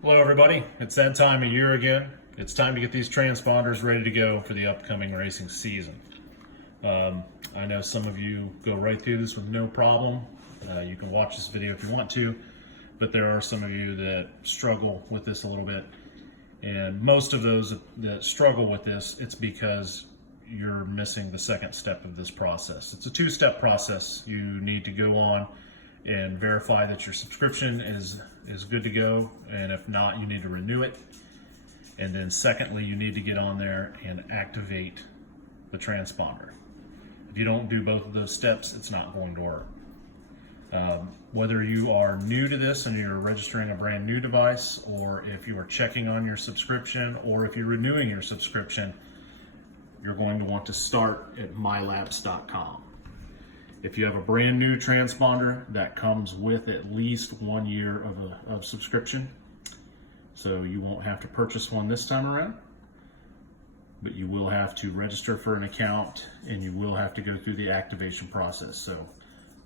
Hello everybody, it's that time of year again. It's time to get these transponders ready to go for the upcoming racing season. I know some of you go right through this with no problem. You can watch this video if you want to, but there are some of you that struggle with this a little bit. And most of those that struggle with this, it's because you're missing the second step of this process. It's a two-step process. You need to go on and verify that your subscription is good to go, and if not, you need to renew it. And then secondly, you need to get on there and activate the transponder. If you don't do both of those steps, it's not going to work. Whether you are new to this and you're registering a brand new device, or if you are checking on your subscription, or if you're renewing your subscription, you're going to want to start at mylaps.com. If you have a brand new transponder, that comes with at least 1 year of subscription. So you won't have to purchase one this time around, but you will have to register for an account and you will have to go through the activation process. So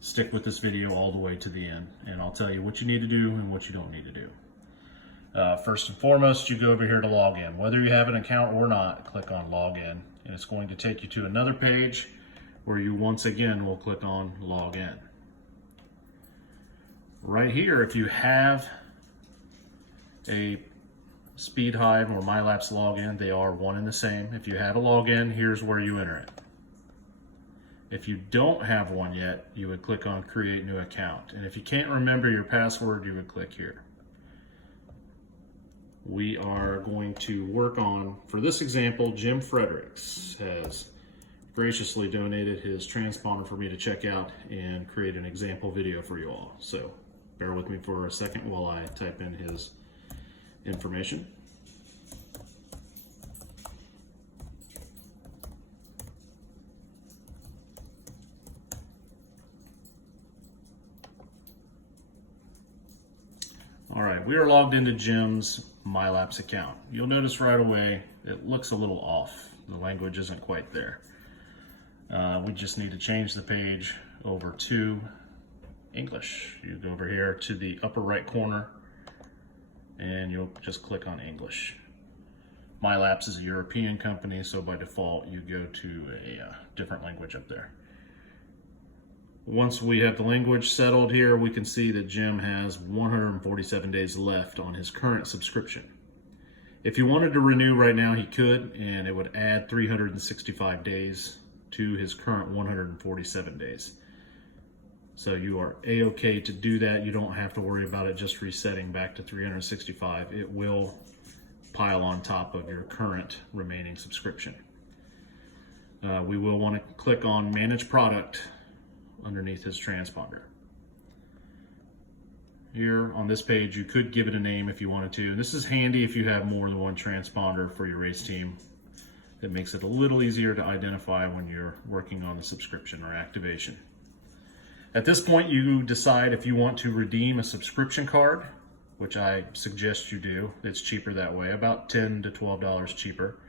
stick with this video all the way to the end, and I'll tell you what you need to do and what you don't need to do. First and foremost, you go over here to log in. Whether you have an account or not, click on log in, and it's going to take you to another page where you once again will click on log in. Right here, if you have a Speed Hive or Mylaps login, they are one and the same. If you have a login, here's where you enter it. If you don't have one yet, you would click on create new account. And if you can't remember your password, you would click here. We are going to work on, for this example, Jim Fredericks has graciously donated his transponder for me to check out and create an example video for you all. So bear with me for a second while I type in his information. All right, we are logged into Jim's Mylaps account. You'll notice right away it looks a little off. The language isn't quite there. We just need to change the page over to English. You go over here to the upper right corner and you'll just click on English. Mylaps is a European company, so by default you go to a different language up there. Once we have the language settled here, we can see that Jim has 147 days left on his current subscription. If he wanted to renew right now, he could, and it would add 365 days to his current 147 days. So you are a-okay to do that. You don't have to worry about it just resetting back to 365. It will pile on top of your current remaining subscription. We will want to click on Manage Product underneath his transponder. Here on this page, you could give it a name if you wanted to. And this is handy if you have more than one transponder for your race team. It makes it a little easier to identify when you're working on the subscription or activation. At this point, you decide if you want to redeem a subscription card, which I suggest you do. It's cheaper that way, about $10 to $12 cheaper.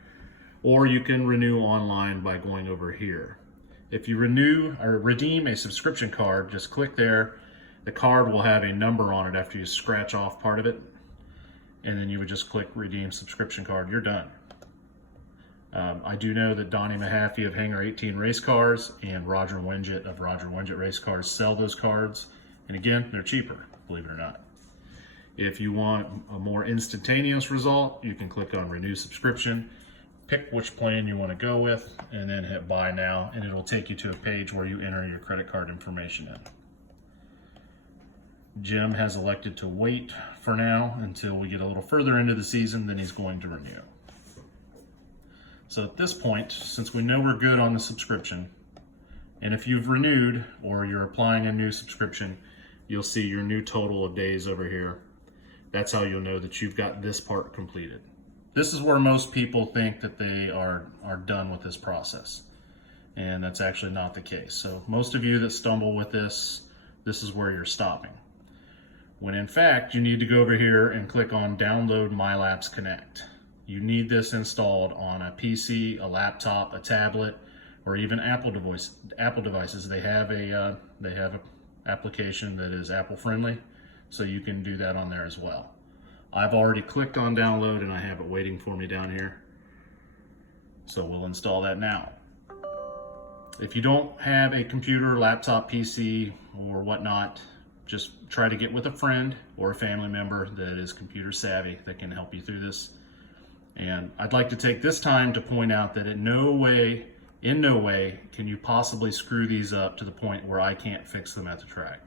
Or you can renew online by going over here. If you renew or redeem a subscription card, just click there. The card will have a number on it after you scratch off part of it. And then you would just click redeem subscription card. You're done. I do know that Donnie Mahaffey of Hangar 18 Race Cars and Roger Winget of Roger Winget Race Cars sell those cards. And again, they're cheaper, believe it or not. If you want a more instantaneous result, you can click on renew subscription, pick which plan you want to go with, and then hit buy now, and it'll take you to a page where you enter your credit card information in. Jim has elected to wait for now until we get a little further into the season, then he's going to renew. So at this point, since we know we're good on the subscription, and if you've renewed or you're applying a new subscription, you'll see your new total of days over here. That's how you'll know that you've got this part completed. This is where most people think that they are done with this process, and that's actually not the case. So most of you that stumble with this is where you're stopping. When in fact, you need to go over here and click on Download Mylaps Connect. You need this installed on a PC, a laptop, a tablet, or even Apple devices. They have a application that is Apple friendly, so you can do that on there as well. I've already clicked on download and I have it waiting for me down here. So we'll install that now. If you don't have a computer, laptop, PC, or whatnot, just try to get with a friend or a family member that is computer savvy that can help you through this. And I'd like to take this time to point out that in no way can you possibly screw these up to the point where I can't fix them at the track.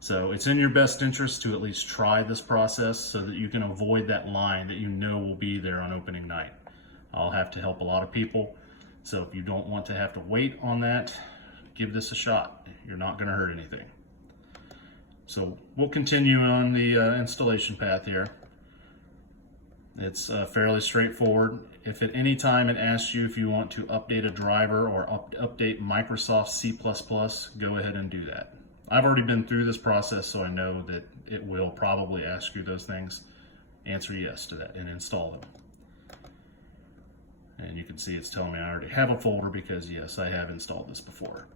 So it's in your best interest to at least try this process so that you can avoid that line that you know will be there on opening night. I'll have to help a lot of people. So if you don't want to have to wait on that, give this a shot. You're not going to hurt anything. So we'll continue on the installation path here. It's fairly straightforward. If at any time it asks you if you want to update a driver or update Microsoft C++, go ahead and do that. I've already been through this process, so I know that it will probably ask you those things. Answer yes to that and install them. And you can see it's telling me I already have a folder because yes, I have installed this before.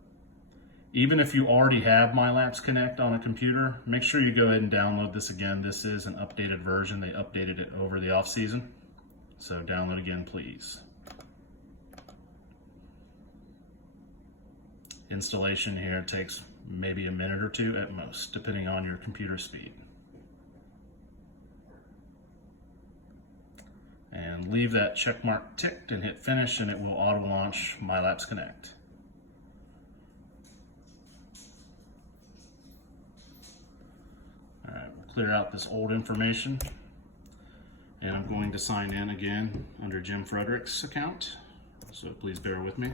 Even if you already have Mylaps Connect on a computer, make sure you go ahead and download this again. This is an updated version. They updated it over the off season. So download again, please. Installation here takes maybe a minute or two at most, depending on your computer speed. And leave that check mark ticked and hit finish, and it will auto launch Mylaps Connect. All right, we'll clear out this old information, and I'm going to sign in again under Jim Frederick's account, so please bear with me.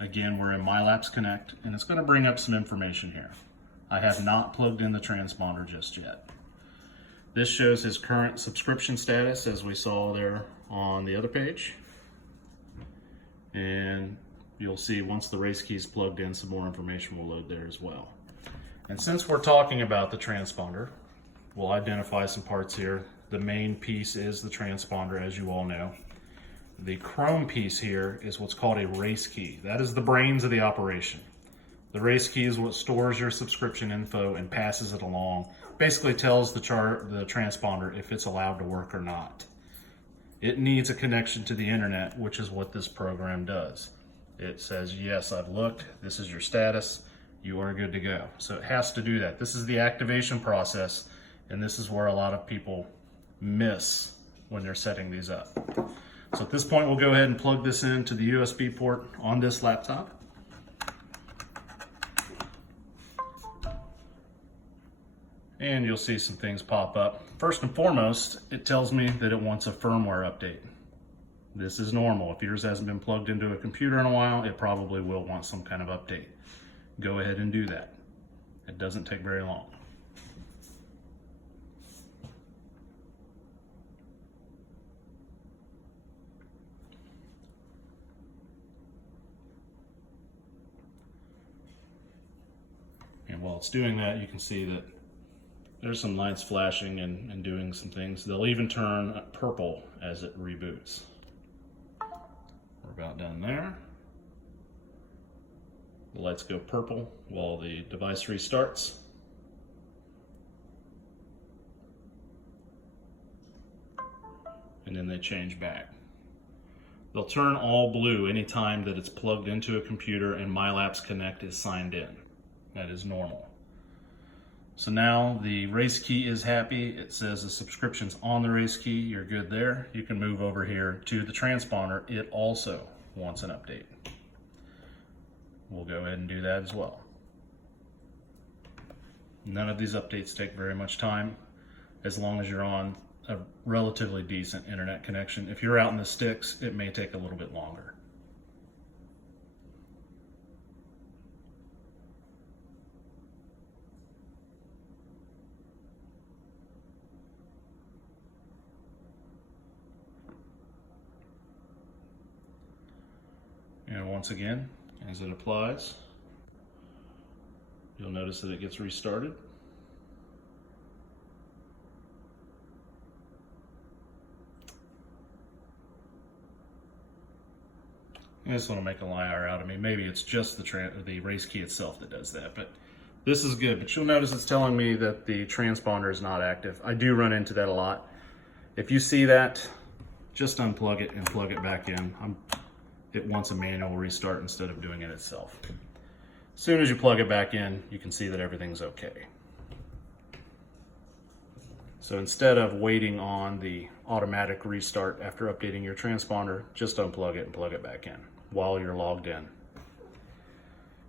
Again, we're in Mylaps Connect, and it's going to bring up some information here. I have not plugged in the transponder just yet. This shows his current subscription status, as we saw there on the other page. And you'll see once the race key is plugged in, some more information will load there as well. And since we're talking about the transponder, we'll identify some parts here. The main piece is the transponder, as you all know. The chrome piece here is what's called a race key. That is the brains of the operation. The race key is what stores your subscription info and passes it along. Basically tells the transponder if it's allowed to work or not. It needs a connection to the internet, which is what this program does. It says, yes, I've looked, this is your status, you are good to go. So it has to do that. This is the activation process, and this is where a lot of people miss when they're setting these up. So at this point, we'll go ahead and plug this into the USB port on this laptop. And you'll see some things pop up. First and foremost, it tells me that it wants a firmware update. This is normal. If yours hasn't been plugged into a computer in a while, it probably will want some kind of update. Go ahead and do that. It doesn't take very long. And while it's doing that, you can see that there's some lights flashing and doing some things. They'll even turn purple as it reboots. We're about done there. The lights go purple while the device restarts. And then they change back. They'll turn all blue anytime that it's plugged into a computer and Mylaps Connect is signed in. That is normal. So now the race key is happy. It says the subscription's on the race key. You're good there. You can move over here to the transponder. It also wants an update. We'll go ahead and do that as well. None of these updates take very much time as long as you're on a relatively decent internet connection. If you're out in the sticks, it may take a little bit longer. And once again, as it applies, you'll notice that it gets restarted. This one will make a liar out of me. Maybe it's just the race key itself that does that, but this is good. But you'll notice it's telling me that the transponder is not active. I do run into that a lot. If you see that, just unplug it and plug it back in. It wants a manual restart instead of doing it itself. As soon as you plug it back in, you can see that everything's okay. So instead of waiting on the automatic restart after updating your transponder, just unplug it and plug it back in while you're logged in.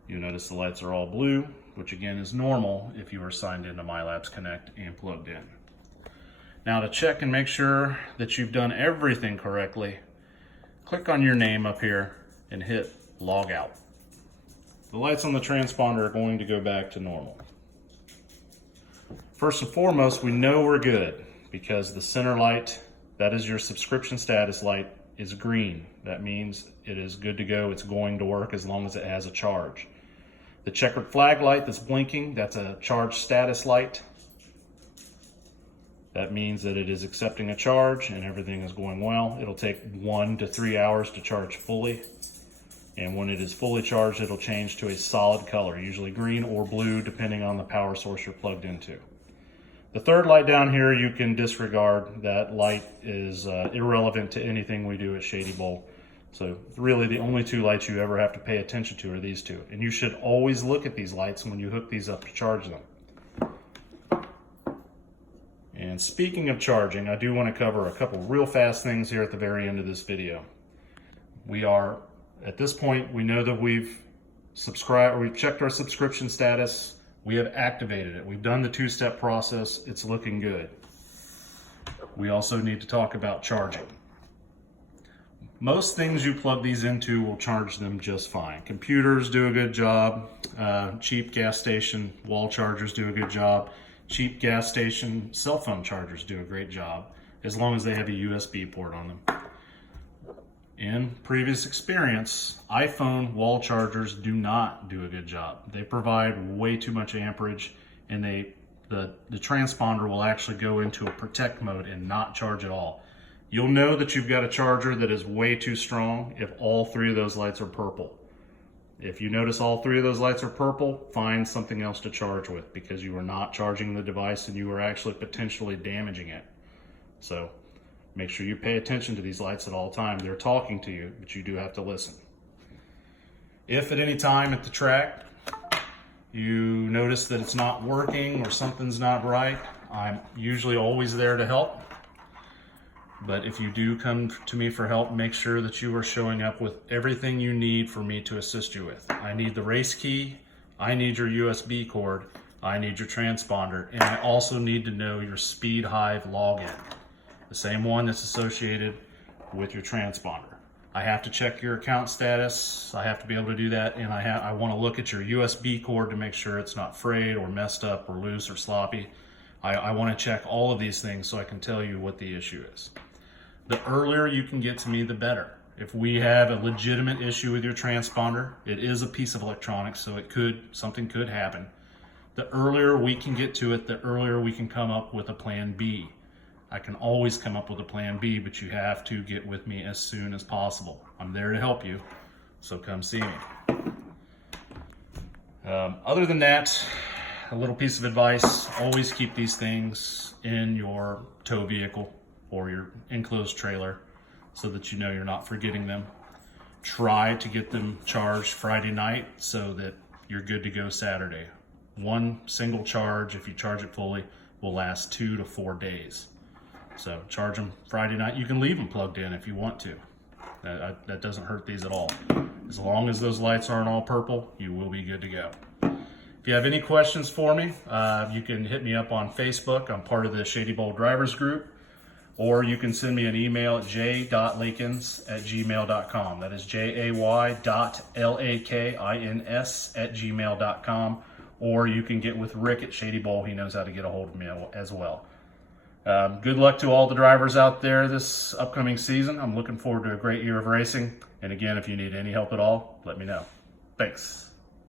You'll notice the lights are all blue, which again is normal if you are signed into Mylaps Connect and plugged in. Now to check and make sure that you've done everything correctly, click on your name up here and hit log out. The lights on the transponder are going to go back to normal. First and foremost, we know we're good because the center light, that is your subscription status light, is green. That means it is good to go. It's going to work as long as it has a charge. The checkered flag light that's blinking, that's a charge status light. That means that it is accepting a charge and everything is going well. It'll take 1 to 3 hours to charge fully. And when it is fully charged, it'll change to a solid color, usually green or blue, depending on the power source you're plugged into. The third light down here, you can disregard. That light is irrelevant to anything we do at Shadybowl. So really the only 2 lights you ever have to pay attention to are these 2. And you should always look at these lights when you hook these up to charge them. And speaking of charging, I do want to cover a couple real fast things here at the very end of this video. We are, at this point, we know that we've checked our subscription status. We have activated it. We've done the 2-step process. It's looking good. We also need to talk about charging. Most things you plug these into will charge them just fine. Computers do a good job. Cheap gas station wall chargers do a good job. Cheap gas station cell phone chargers do a great job, as long as they have a USB port on them. In previous experience, iPhone wall chargers do not do a good job. They provide way too much amperage, and the transponder will actually go into a protect mode and not charge at all. You'll know that you've got a charger that is way too strong if all 3 of those lights are purple. If you notice all 3 of those lights are purple, find something else to charge with, because you are not charging the device and you are actually potentially damaging it. So make sure you pay attention to these lights at all times. They're talking to you, but you do have to listen. If at any time at the track you notice that it's not working or something's not right, I'm usually always there to help. But if you do come to me for help, make sure that you are showing up with everything you need for me to assist you with. I need the race key, I need your USB cord, I need your transponder, and I also need to know your Speed Hive login, the same one that's associated with your transponder. I have to check your account status, I have to be able to do that, and I want to look at your USB cord to make sure it's not frayed or messed up or loose or sloppy. I want to check all of these things so I can tell you what the issue is. The earlier you can get to me, the better. If we have a legitimate issue with your transponder, it is a piece of electronics, so something could happen. The earlier we can get to it, the earlier we can come up with a plan B. I can always come up with a plan B, but you have to get with me as soon as possible. I'm there to help you, so come see me. Other than that, a little piece of advice, always keep these things in your tow vehicle or your enclosed trailer so that you know you're not forgetting them. Try to get them charged Friday night so that you're good to go Saturday. One single charge, if you charge it fully, will last 2 to 4 days. So charge them Friday night. You can leave them plugged in if you want to. That doesn't hurt these at all. As long as those lights aren't all purple, you will be good to go. If you have any questions for me, you can hit me up on Facebook. I'm part of the Shadybowl Drivers Group. Or you can send me an email at j.lakins@gmail.com. That is jay.lakins@gmail.com. Or you can get with Rick at Shadybowl. He knows how to get a hold of me as well. Good luck to all the drivers out there this upcoming season. I'm looking forward to a great year of racing. And again, if you need any help at all, let me know. Thanks.